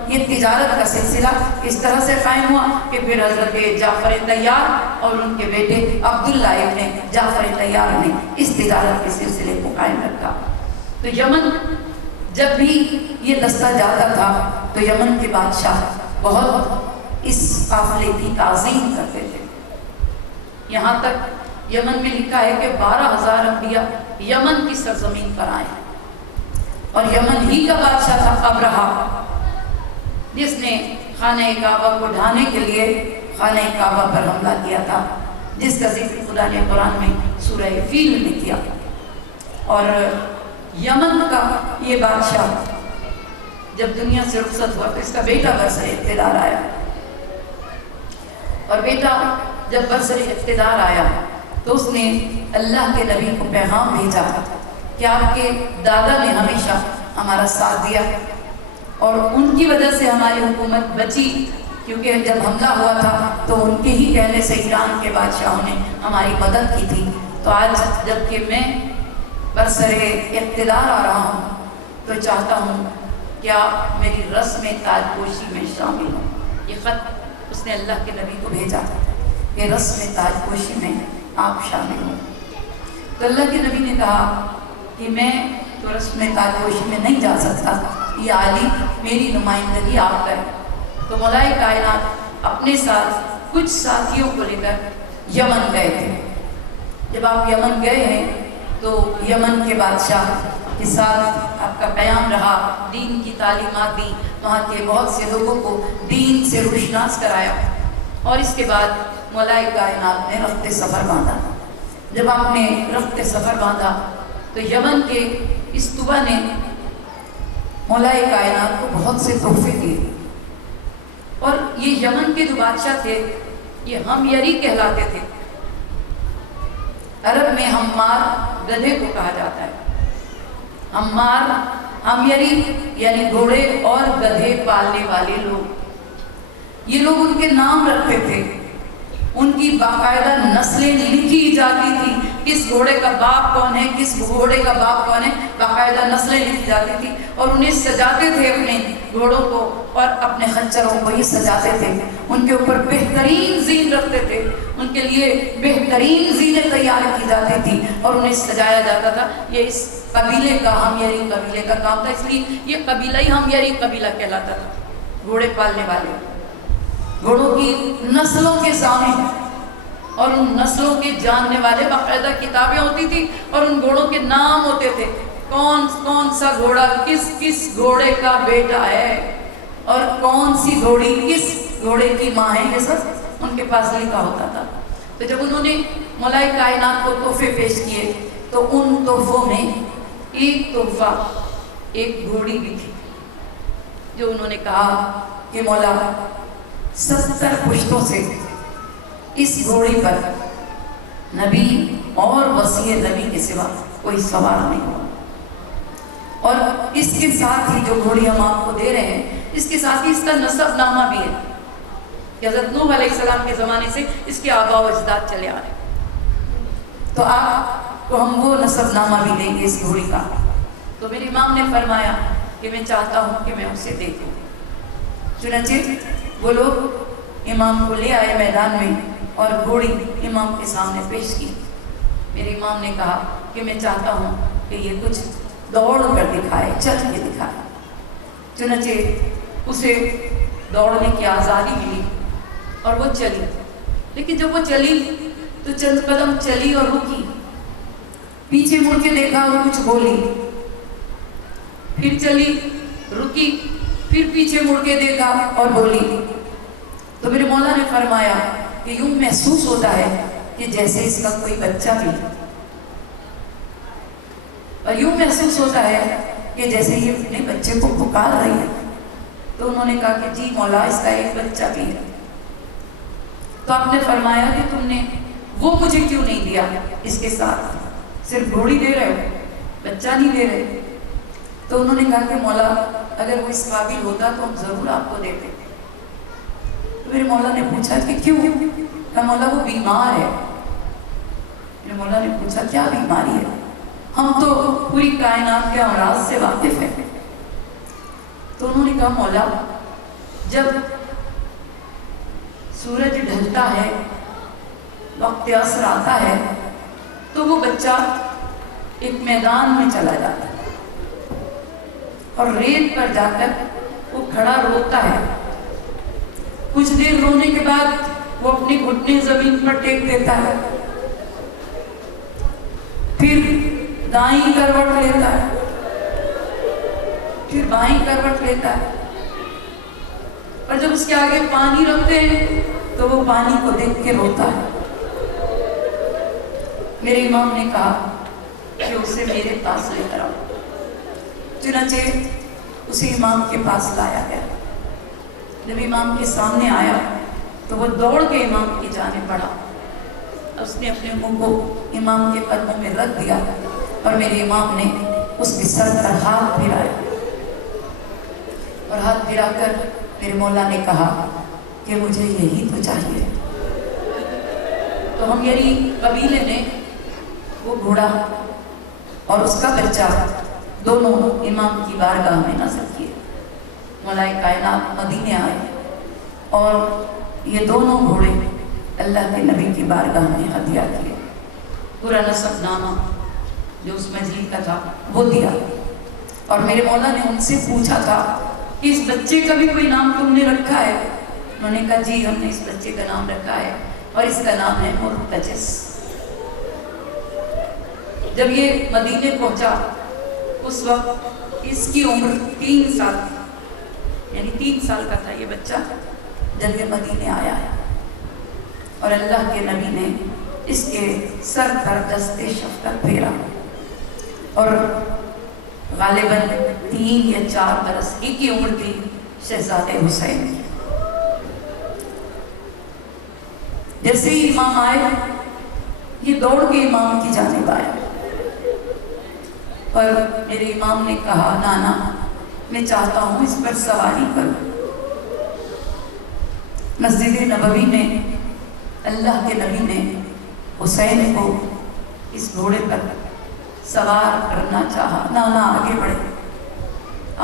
یہ تجارت کا سلسلہ اس طرح سے قائم ہوا کہ پھر حضرت جعفر طیار اور ان کے بیٹے عبداللہ ابن جعفر طیار نے اس تجارت کے سلسلے کو قائم رکھا۔ تو یمن جب بھی یہ دستہ جاتا تھا تو یمن کے بادشاہ بہت اس قافلے کی تعظیم کرتے تھے، یہاں تک یمن میں لکھا ہے کہ 12,000 انبیاء یمن کی سرزمین پر آئے، اور یمن ہی کا بادشاہ تھا ابرہہ، جس نے خانہ کعبہ کو ڈھانے کے لیے خانہ کعبہ پر حملہ کیا تھا، جس کا ذکر خدا نے قرآن میں سورہ فیل میں کیا۔ اور یمن کا یہ بادشاہ جب دنیا سے رخصت ہوا تو اس کا بیٹا برسر اقتدار آیا، اور بیٹا جب برسر اقتدار آیا تو اس نے اللہ کے نبی کو پیغام بھیجا کہ آپ کے دادا نے ہمیشہ ہمارا ساتھ دیا اور ان کی وجہ سے ہماری حکومت بچی، کیونکہ جب حملہ ہوا تھا تو ان کے ہی کہنے سے ایران کے بادشاہوں نے ہماری مدد کی تھی۔ تو آج جب کہ میں برسر اقتدار آ رہا ہوں تو چاہتا ہوں کہ آپ میری رسم تاج پوشی میں شامل ہوں۔ یہ خط اس نے اللہ کے نبی کو بھیجا کہ رسم تاج پوشی میں آپ شامل ہوں۔ تو اللہ کے نبی نے کہا کہ میں تو رسم تاج پوشی میں نہیں جا سکتا، یہ عالی میری نمائندگی آپ کا ہے۔ تو مولائے کائنات اپنے ساتھ کچھ ساتھیوں کو لے کر یمن گئے تھے۔ جب آپ یمن گئے ہیں تو یمن کے بادشاہ کے ساتھ آپ کا قیام رہا، دین کی تعلیمات دی، وہاں کے بہت سے لوگوں کو دین سے روشناس کرایا، اور اس کے بعد مولائے کائنات نے رخت سفر باندھا۔ جب آپ نے رخت سفر باندھا تو یمن کے اس طبع نے مولائے کائنات کو بہت سے تحفے دیے، اور یہ یمن کے جو بادشاہ تھے یہ ہمیری کہلاتے تھے۔ عرب میں ہمار گدھے کو کہا جاتا ہے، ہمار ہمیری یعنی گھوڑے اور گدھے پالنے والے لوگ، یہ لوگ ان کے نام رکھتے تھے، ان کی باقاعدہ نسلیں لکھی جاتی تھی، کس گھوڑے کا باپ کون ہے، کس گھوڑے کا باپ کون ہے، باقاعدہ نسلیں لکھی جاتی تھی، اور انہیں سجاتے تھے، اپنے گھوڑوں کو اور اپنے خچروں کو یہ سجاتے تھے، ان کے اوپر بہترین زین رکھتے تھے، ان کے لیے بہترین زینیں تیار کی جاتی تھی اور انہیں سجایا جاتا تھا۔ یہ اس قبیلے کا، ہمیری قبیلے کا کام تھا، اس لیے یہ قبیلہ ہی ہمیری قبیلہ کہلاتا تھا، گھوڑے پالنے والے، گھوڑوں کی نسلوں کے ضامن اور ان نسلوں کے جاننے والے، باقاعدہ کتابیں ہوتی تھی اور ان گھوڑوں کے نام ہوتے تھے، کون کون سا گھوڑا کس کس گھوڑے کا بیٹا ہے اور کون سی گھوڑی کس گھوڑے کی ماں ہے، یہ سب ان کے پاس لکھا ہوتا تھا۔ تو جب انہوں نے مولائے کائنات کو تحفے پیش کیے تو ان تحفوں میں ایک تحفہ ایک گھوڑی بھی تھی، جو انہوں نے کہا کہ مولا 70 پشتوں سے اس گھوڑی پر نبی اور وصی نبی کے سوا کوئی سوار نہیں ہوا، اور اس کے ساتھ ہی جو گھوڑی ہم آپ کو دے رہے ہیں اس کے ساتھ ہی اس کا نسب نامہ بھی ہے کہ حضرت نوح علیہ السلام کے زمانے سے اس کے آباء و اجداد چلے آ رہے ہیں، تو آپ کو ہم وہ نسب نامہ بھی دیں گے اس گھوڑی کا۔ تو میرے امام نے فرمایا کہ میں چاہتا ہوں کہ میں اسے دیکھوں۔ چنانچہ وہ لوگ امام کو لے آئے میدان میں اور گھوڑی امام کے سامنے پیش کی۔ میرے امام نے کہا کہ میں چاہتا ہوں کہ یہ کچھ دوڑ کر دکھائے، چل کے دکھائے۔ چنانچہ اسے دوڑنے کی آزادی ملی اور وہ چلی، لیکن جب وہ چلی تو چند قدم چلی اور رکی، پیچھے مڑ کے دیکھا اور کچھ بولی، پھر چلی، رکی، پھر پیچھے مڑ کے دیکھا اور بولی۔ تو میرے مولا نے فرمایا کہ یوں محسوس ہوتا ہے کہ جیسے اس کا کوئی بچہ بھی، اور یوں محسوس ہوتا ہے کہ جیسے یہ اپنے بچے کو پکار رہی ہے۔ تو انہوں نے کہا کہ جی مولا اس کا ایک بچہ بھی ہے۔ تو آپ نے فرمایا کہ تم نے وہ مجھے کیوں نہیں دیا، اس کے ساتھ صرف گھوڑی دے رہے ہو، بچہ نہیں دے رہے۔ تو انہوں نے کہا کہ مولا اگر وہ اس قابل ہوتا تو ہم ضرور آپ کو دیتے۔ تو میرے مولا نے پوچھا کہ کیوں؟ کہا مولا وہ بیمار ہے۔ میرے مولا نے پوچھا کیا بیماری ہے؟ ہم تو پوری کائنات کے امراض سے واقف ہیں۔ تو انہوں نے کہا مولا جب سورج ڈھلتا ہے، وقت عصر آتا ہے، تو وہ بچہ ایک میدان میں چلا جاتا ہے اور ریت پر جا کر وہ کھڑا روتا ہے۔ کچھ دیر رونے کے بعد وہ اپنے گھٹنے زمین پر ٹیک دیتا ہے، پھر دائیں کروٹ لیتا ہے، پھر بائیں کروٹ لیتا ہے، اور جب اس کے آگے پانی رکھتے ہیں تو وہ پانی کو دیکھ کے روتا ہے۔ میرے امام نے کہا کہ اسے میرے پاس لے کر آؤ۔ چنانچہ اسے امام کے پاس لایا گیا۔ جب امام کے سامنے آیا تو وہ دوڑ کے امام کی جانب بڑھا، اس نے اپنے منہ کو امام کے قدموں میں رکھ دیا اور میرے امام نے اس کے سر پر ہاتھ پھیرایا، اور ہاتھ پھرا کر میرے مولا نے کہا کہ مجھے یہی تو چاہیے۔ تو ہم یعنی قبیلے نے وہ گھوڑا اور اس کا بچہ دونوں امام کی بارگاہ میں نصب کیے۔ مولا کائنات مدینے آئے اور یہ دونوں گھوڑے اللہ کے نبی کی بارگاہ میں ہدیہ کیے۔ پورا نسب نامہ جو اس مجلس کا تھا وہ دیا، اور میرے مولا نے ان سے پوچھا تھا کہ اس بچے کا بھی کوئی نام تم نے رکھا ہے؟ انہوں نے کہا جی ہم نے اس بچے کا نام رکھا ہے اور اس کا نام ہے مرتجس۔ جب یہ مدینے پہنچا اس وقت اس کی عمر 3 سال تھی، یعنی 3 سال کا تھا یہ بچہ جب یہ مدینے آیا ہے، اور اللہ کے نبی نے اس کے سر پر دست شفقت پھیرا، اور غالباً 3 یا 4 برس ہی کی عمر تھی شہزادے حسین کی۔ جیسے ہی امام آئے یہ دوڑ کے امام کی جانب آیا، اور میرے امام نے کہا نانا میں چاہتا ہوں اس پر سواری کروں۔ مسجد نبوی میں اللہ کے نبی نے حسین کو اس گھوڑے پر سوار کرنا چاہا۔ نانا آگے بڑھے،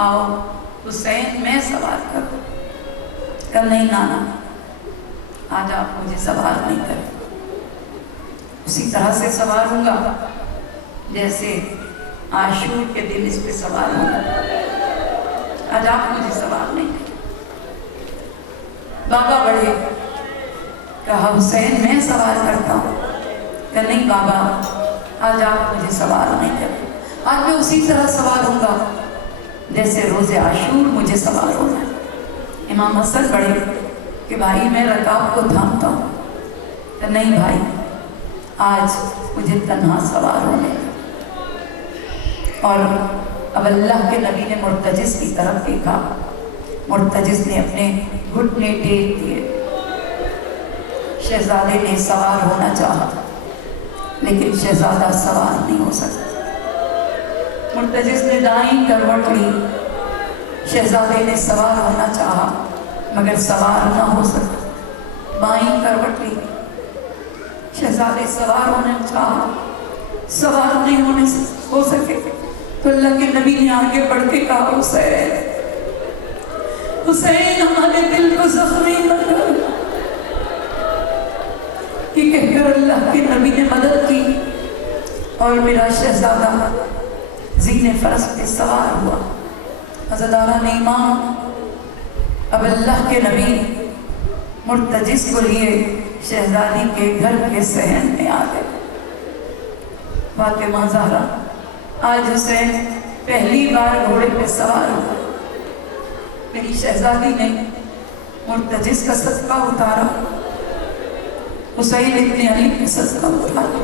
آؤ حسین میں سوار کروں۔ کہ نہیں نانا آج آپ مجھے سوار نہیں کریں، اسی طرح سے سوار ہوں گا جیسے عاشور کے دن اس پہ سوار ہوں گا، آج آپ مجھے سوار نہیں کریں۔ بابا بڑھے، کہا حسین میں سوار کرتا ہوں۔ کہ نہیں بابا آج آپ مجھے سوار نہیں کریں، آج میں اسی طرح سوار ہوں گا جیسے روز عاشور مجھے سوار ہونا ہے۔ امام حسن بڑھے کہ بھائی میں رکاب کو تھامتا ہوں۔ کہ نہیں بھائی آج مجھے تنہا سوار ہونے کا۔ اور اب اللہ کے نبی نے مرتجس کی طرف دیکھا، مرتجس نے اپنے گھٹنے ٹیک دیے۔ شہزادے نے سوار ہونا چاہا لیکن شہزادہ سوار نہیں ہو سکتا۔ مرتجس نے دائیں کروٹ لی، شہزادے نے سوار ہونا چاہا مگر سوار نہ ہو سکا۔ بائیں کروٹ لی، شہزادے سوار ہونا چاہا، سوار نہیں ہو سکے۔ تو اللہ کے نبی نے آگے بڑھ کے کہا حسین حسین ہمارے دل کو زخمی نہ کر۔ کہ کہہ کر اللہ کے نبی نے مدد کی اور میرا شہزادہ زین فرس پہ سوار ہوا۔ حضرت امام اب اللہ کے نبی مرتجس کو لیے شہزادی کے گھر کے صحن میں آ گئے۔ فاطمہ زہرا آج حسین پہلی بار گھوڑے پہ سوار ہوا۔ میری شہزادی نے مرتجس کا صدقہ اتارا، حسین ابن علی کا صدقہ اتارا،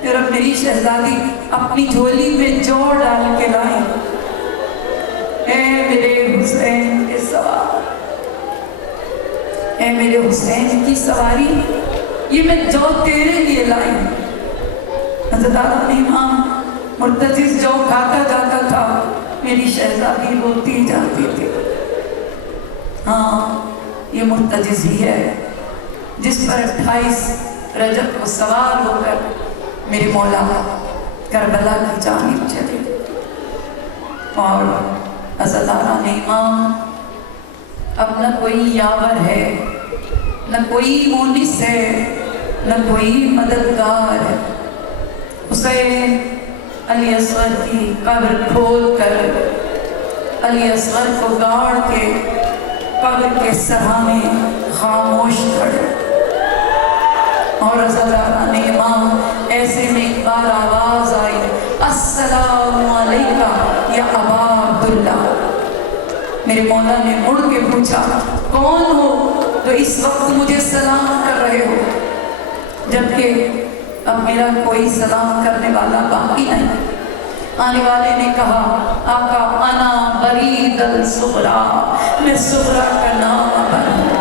پھر اب میری شہزادی اپنی جھولی میں جو ڈال کے لائی۔ اے میرے حسین کے سوار، اے میرے حسین کی سواری، یہ میں جو تیرے لیے لائی ہوں۔ حضرت امام مرتجس جو کھاتا جاتا تھا میری شہزادی روتی جاتی تھی۔ ہاں یہ مرتجس ہی ہے جس پر 28 رجب کو سوار ہو کر میرے مولا کربلا کی جانب چلے اور عزاداران امام اب نہ کوئی یاور ہے، نہ کوئی مونس ہے، نہ کوئی مددگار ہے۔ حسین علی اصغر کی قبر کھول کر علی اصغر کو گاڑ کے قبر کے سہانے خاموش کھڑے، اور عزاداران امام ایسے میں ایک بار آواز آئی، السلام علیکہ یا ابا عبداللہ۔ میرے مولا نے مڑ کے پوچھا، کون ہو تو اس وقت مجھے سلام کر رہے ہو؟ جبکہ اب میرا کوئی سلام کرنے والا باقی نہیں۔ آنے والے نے کہا، آقا انا برید الصغرا، میں صغرا کا نام ابر ہوں۔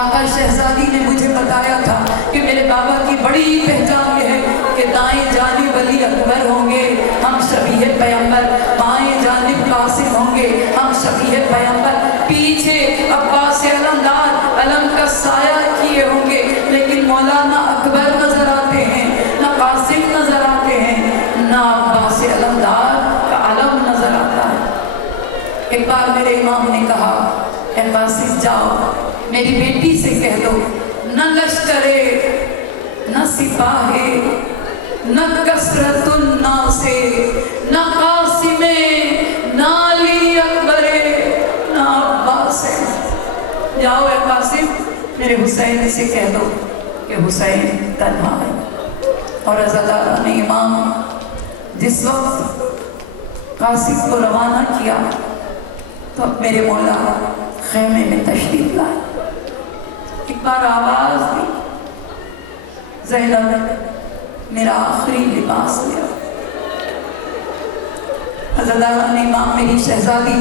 آقا شہزادی نے مجھے بتایا تھا کہ میرے بابا کی بڑی پہچان یہ ہے کہ دائیں جانب علی اکبر ہوں گے، ہم شبیہ پیغمبر، بائیں جانب قاسم ہوں گے، ہم شبیہ پیغمبر، پیچھے عباس علمدار علم کا سایہ کیے ہوں گے، لیکن مولانا اکبر نظر آتے ہیں، نہ قاسم نظر آتے ہیں، نہ عباس علمدار کا علم نظر آتا ہے۔ ایک بار میرے امام نے کہا، اے قاسم جاؤ میری بیٹی سے کہہ دو، نہ لشکرے، نہ سپاہے، نہ کثرت الناس، نہ قاسم، نہ علی اکبر، نہ عباس۔ جاؤ اے قاسم میرے حسین سے کہہ دو کہ حسین تنہا ہے۔ اور عزاداران امام جس وقت قاسم کو روانہ کیا تو اب میرے مولا خیمے میں تشریف لائے۔ ایک بار آواز دی، زینب میرا آخری لباس لیا۔ عزاداران امام میری شہزادی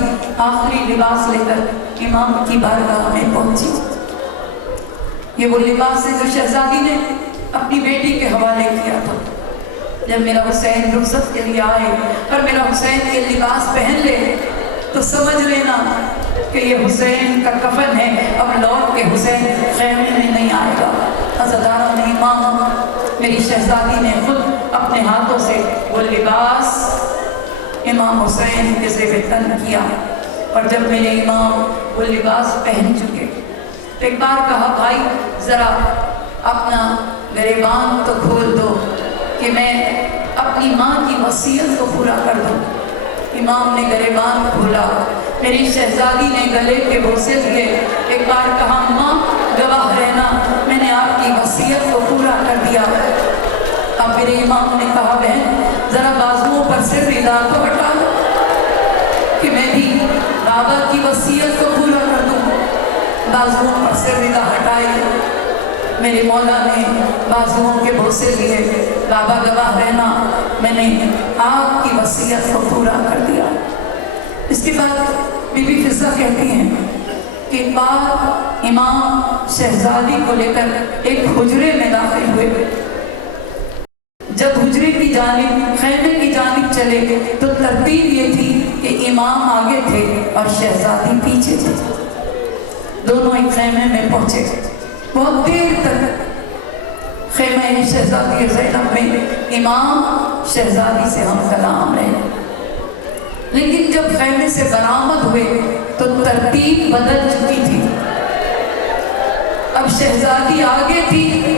آخری لباس لے کر امام کی بارگاہ میں پہنچی۔ یہ وہ لباس ہے جو شہزادی نے اپنی بیٹی کے حوالے کیا تھا۔ جب میرا حسین رخصت کے لیے آئے اور میرا حسین کے لباس پہن لے تو سمجھ لینا کہ یہ حسین کا کفن ہے، اب لوٹ کے حسین خیمے میں نہیں آئے گا۔ عزاداران امام میری شہزادی نے خود اپنے ہاتھوں سے وہ لباس امام حسین کے زیب تن کیا، اور جب میرے امام وہ لباس پہن چکے تو ایک بار کہا، بھائی ذرا اپنا گریبان تو کھول دو کہ میں اپنی ماں کی وصیت کو پورا کر دوں۔ امام نے گریبان کھولا، میری شہزادی نے گلے کے بوسے دیے، ایک بار کہا، ماں گواہ رہنا میں نے آپ کی وصیت کو پورا کر دیا۔ اب میرے امام نے کہا، بہن ذرا بازوؤں پر سے ردا تو ہٹا دو کہ میں بھی بابا کی وصیت کو پورا کر دوں۔ بازوؤں پر سے ردا ہٹائی، میرے مولا نے بازوؤں کے بوسے لیے، بابا گواہ رہنا میں نے آپ کی وصیت کو پورا کر دیا۔ اس کے بعد بی بی فضہ کہتی ہیں کہ ایک بار امام شہزادی کو لے کر ایک حجرے میں داخل ہوئے۔ جب حجرے کی جانب، خیمے کی جانب چلے تو ترتیب یہ تھی کہ امام آگے تھے اور شہزادی پیچھے تھے۔ دونوں ایک خیمے میں پہنچے، بہت دیر تک خیمہ شہزادی زینب میں امام شہزادی سے ہم کلام رہے، لیکن جب خیمے سے برآمد ہوئے تو ترتیب بدل چکی تھی۔ اب شہزادی آگے تھی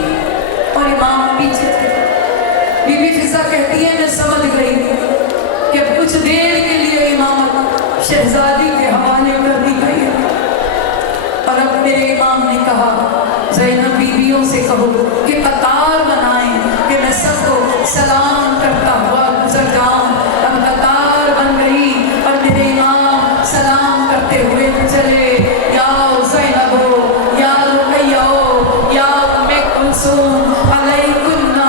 اور امام پیچھے تھے۔ بی بی فضہ کہتی ہے، میں سمجھ گئی کہ اب کچھ دیر کے لیے امامت شہزادی کے حوالے کر دی گئی ہے۔ اور اب میرے امام نے کہا، زینب بیویوں سے کہو کہ قطار بنائیں کہ میں سب کو سلام کرتا ہوا گزر جاؤں۔ اب قطار بن گئی اور میرے امام سلام کرتے ہوئے چلے، یا زینب یا رقیہ یا ام کلثوم علیکن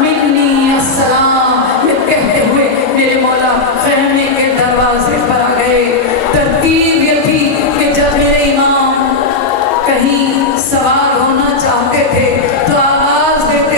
منی السلام، یہ کہتے ہوئے میرے مولا خیمے کے دروازے پر آ گئے۔ ترتیب یہ تھی کہ جب میرے امام کہیں سوار ہونا چاہتے تھے تو آواز دیتے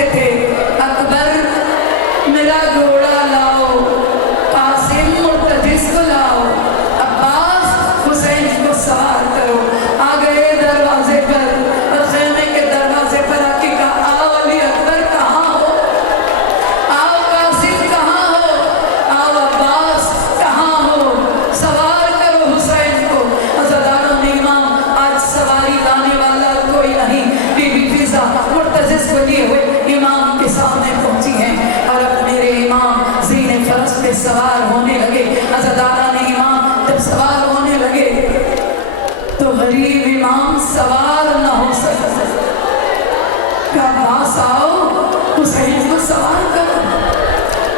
حسین کو سوار کرو،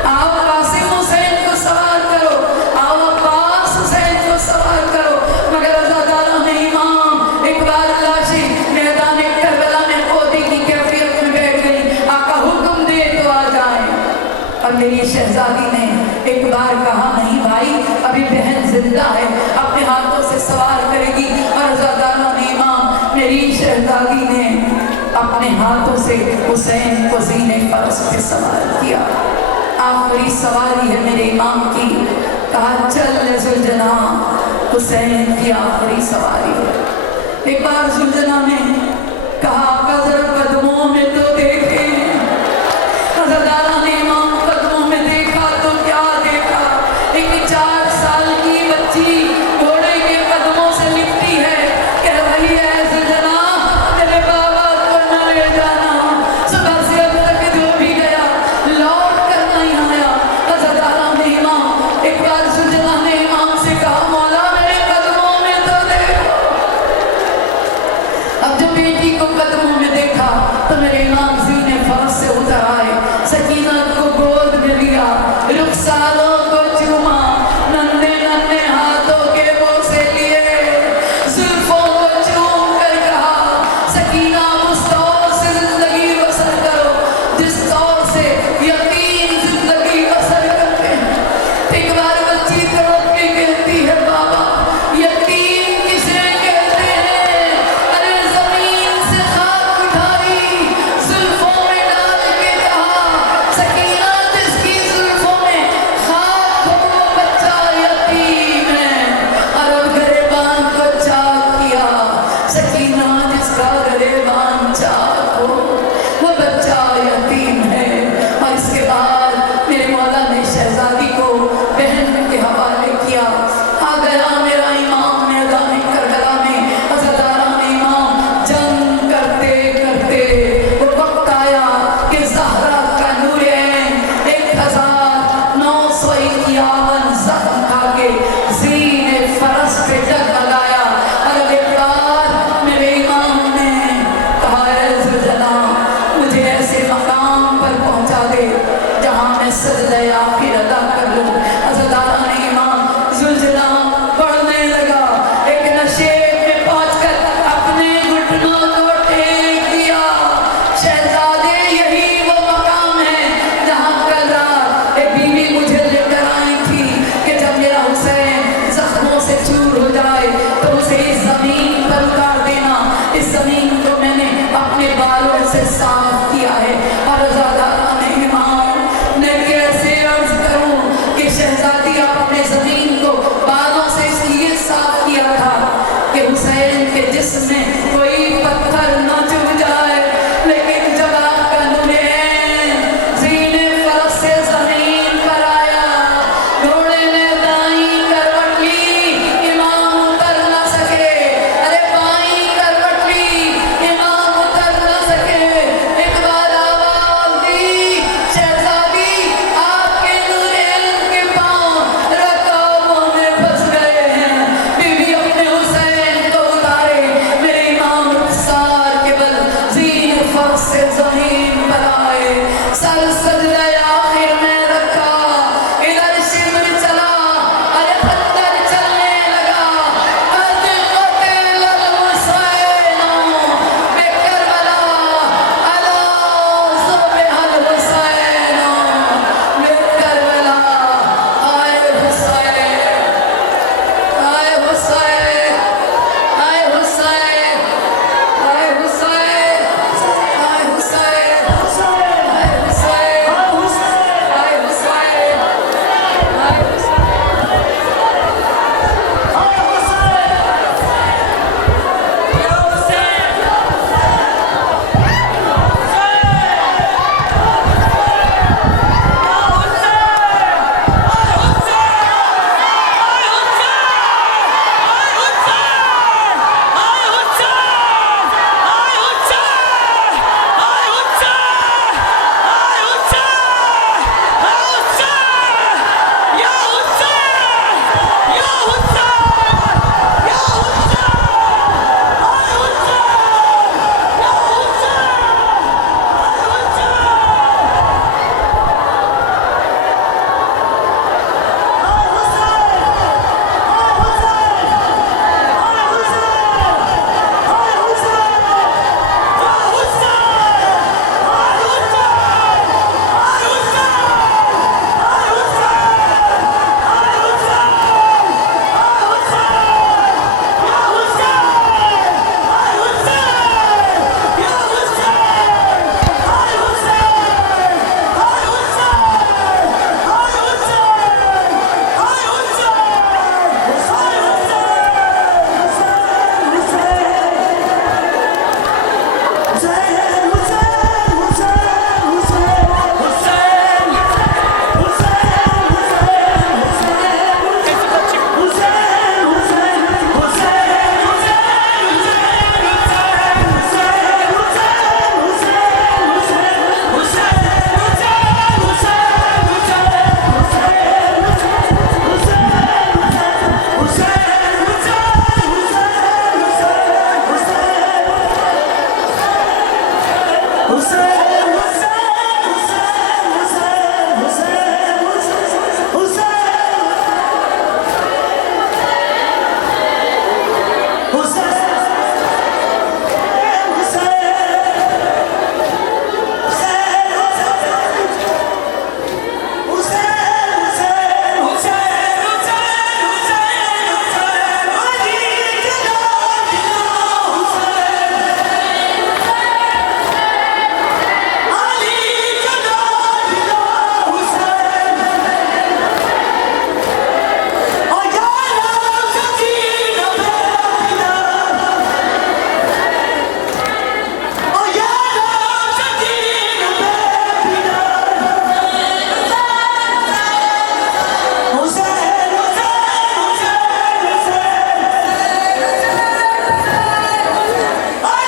آؤ قاسم حسین کو سوار کرو، آؤ عباس حسین کو سوار کرو، مگر عزاداران امام ایک بار لاشیں میدان کربلا میں قودی کی کیفیت میں بیٹھ گئی، آقا حکم دے تو آ جائیں۔ اور میری شہزادی نے ایک بار کہا نہیں بھائی ابھی بہن زندہ ہے، اپنے ہاتھوں سے سوار کرے گی، اور عزاداران امام میری شہزادی نے اپنے ہاتھوں سے حسین کو زینے فرس پہ سوار کیا۔ آخری سواری ہے میرے امام کی، کہا چل زلجنا، حسین کی آخری سواری ہے۔ ایک بار زلجنا نے کہا آقا ذرا قدموں میں تو دیکھیں، عزاداران امام قدموں میں دیکھا تو کیا دیکھا، ایک 4 سال کی بچی گھوڑے کے قدموں سے لپٹی ہے، کہہ رہی ہے زلجنا تیرے بابا کو نہ لے جانا، صبح سے اب تک جو بھی گیا لوٹ کر نہیں آیا۔ عزاداران امام ایک بار زلجنا نے امام سے کہا مولا میرے قدموں میں تو دیکھو۔ اب جو بیٹی کو قدموں میں دیکھا تو میرے امام زینے فرس سے اتر آئے، سکینت کو گود میں لیا، رخساروں کو چوما، ننھے ننھے ہاتھوں کے بوسے لیے، زلفوں کو چوم کر کہا سکینہ اس طور سے زندگی بسر کرو جس طور سے یتیم زندگی بسر کرتے ہیں۔ ایک بار بچی تڑپ کے کہتی ہے بابا یتیم کسے کہتے ہیں، ارے زمین سے خاک اٹھائی زلفوں میں ڈال کے کہا سکینہ جس کی زلفوں میں خاک ہو وہ بچہ یتیم ہے، اور اب گریبان کو چاک کیا سکینہ جس کا گریبان چاک ہو وہ بچہ یتیم ہے۔ اور اس کے بعد میرے مولا نے شہزادی کو بہن کے حوالے کیا، آ گیا میرا امام میدان کربلا میں، عزاداران امام جنگ کرتے کرتے وہ وقت آیا کہ زہرا کا نور عین 1951 زخم کھا کے زینے فرس پہ جگمگایا، اور ایک بار میرے امام نے کہا اے زلجنا مجھے ایسے مقام پر پہنچا دے جہاں میں سجدہ